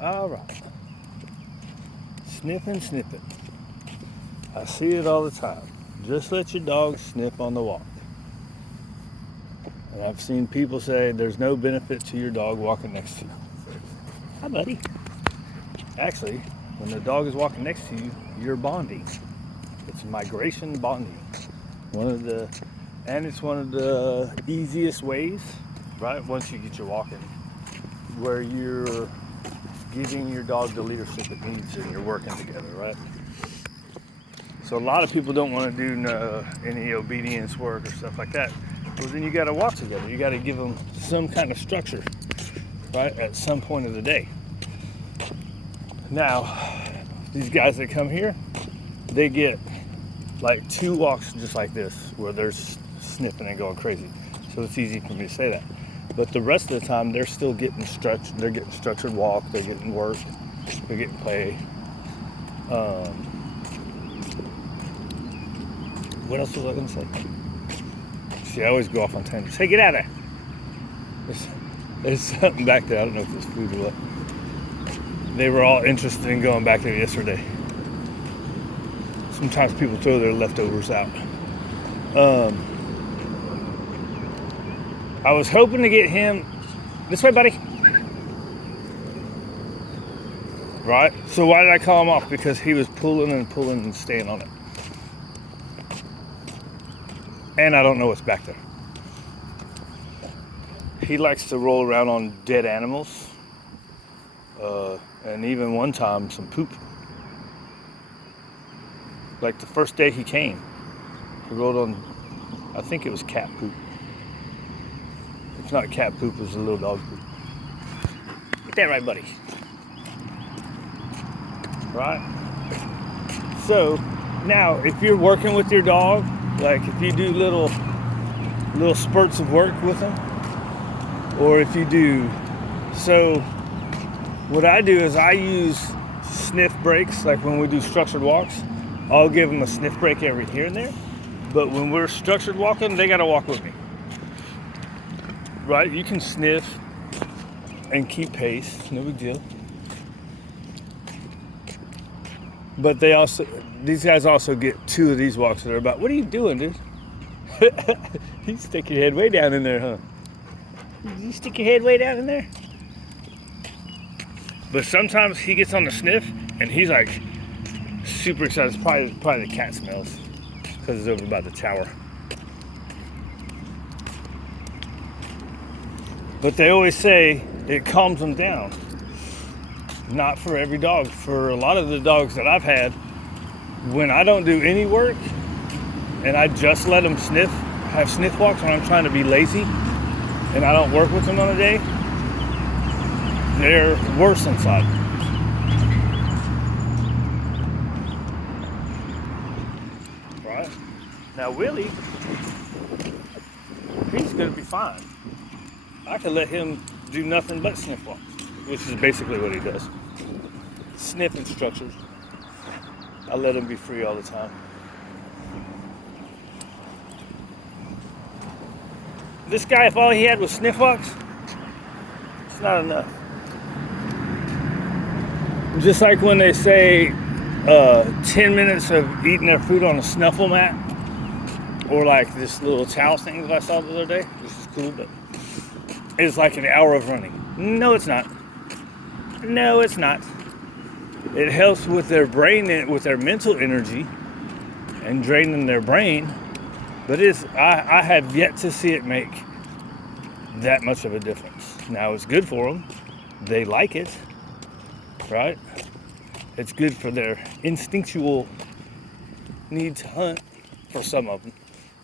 All right. Sniffing, sniffing. I see it all the time. Just let your dog sniff on the walk. And I've seen people say there's no benefit to your dog walking next to you. Hi, buddy. Actually, when the dog is walking next to you, you're bonding. It's migration bonding. It's one of the easiest ways, right? Once you get your walking, where you're giving your dog the leadership it needs and you're working together, right? So a lot of people don't want to do any obedience work or stuff like that. Well, then you got to walk together. You got to give them some kind of structure, right? At some point of the day. Now, these guys that come here, they get like 2 walks just like this, where they're sniffing and going crazy. So it's easy for me to say that. But the rest of the time, they're still getting stretched. They're getting structured walk. They're getting work. They're getting play. What else was I going to say? See, I always go off on tangents. Hey, get out of there. There's something back there. I don't know if it's food or what. They were all interested in going back there yesterday. Sometimes people throw their leftovers out. I was hoping to get him this way, buddy. Right? So why did I call him off? Because he was pulling and staying on it. And I don't know what's back there. He likes to roll around on dead animals. And even one time, some poop. Like the first day he came, he rolled on, I think it was cat poop. It's not cat poop, it was a little dog poop. Get that right, buddy. Right? So, now, if you're working with your dog, like if you do little spurts of work with them, or if you do, so what I do is I use sniff breaks, like when we do structured walks, I'll give them a sniff break every here and there, but when we're structured walking, they gotta walk with me. Right? You can sniff and keep pace, no big deal. But these guys also get 2 of these walks that are about, what are you doing, dude? You stick your head way down in there, huh? You stick your head way down in there? But sometimes he gets on the sniff and he's like super excited. It's probably the cat smells because it's over by the tower. But they always say it calms them down. Not for every dog. For a lot of the dogs that I've had, when I don't do any work and I just let them have sniff walks when I'm trying to be lazy and I don't work with them on a day, they're worse inside. Right? Now Willie, he's gonna be fine. I can let him do nothing but sniff walks, which is basically what he does. Sniff and structured. I let him be free all the time. This guy, if all he had was sniff walks, it's not enough. Just like when they say 10 minutes of eating their food on a snuffle mat, or like this little towel thing that I saw the other day, which is cool, but it's like an hour of running. No, it's not. No, it's not. It helps with their brain, with their mental energy, and draining their brain. But I have yet to see it make that much of a difference. Now, it's good for them. They like it, right? It's good for their instinctual need to hunt for some of them.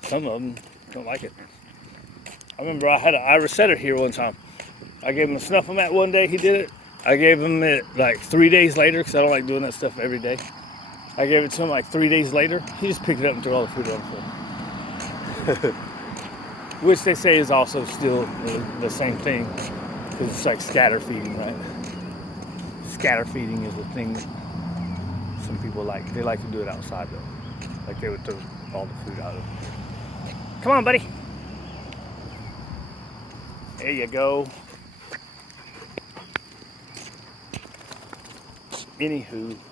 Some of them don't like it. I remember I had an Irish setter here one time. I gave him a snuffle mat one day, he did it. I gave him it like 3 days later, because I don't like doing that stuff every day. I gave it to him like 3 days later. He just picked it up and threw all the food on the floor. Which they say is also still the same thing, because it's like scatter feeding, right? Scatter feeding is a thing that some people like. They like to do it outside though. Like they would throw all the food out of it. Come on, buddy. There you go. Anywho.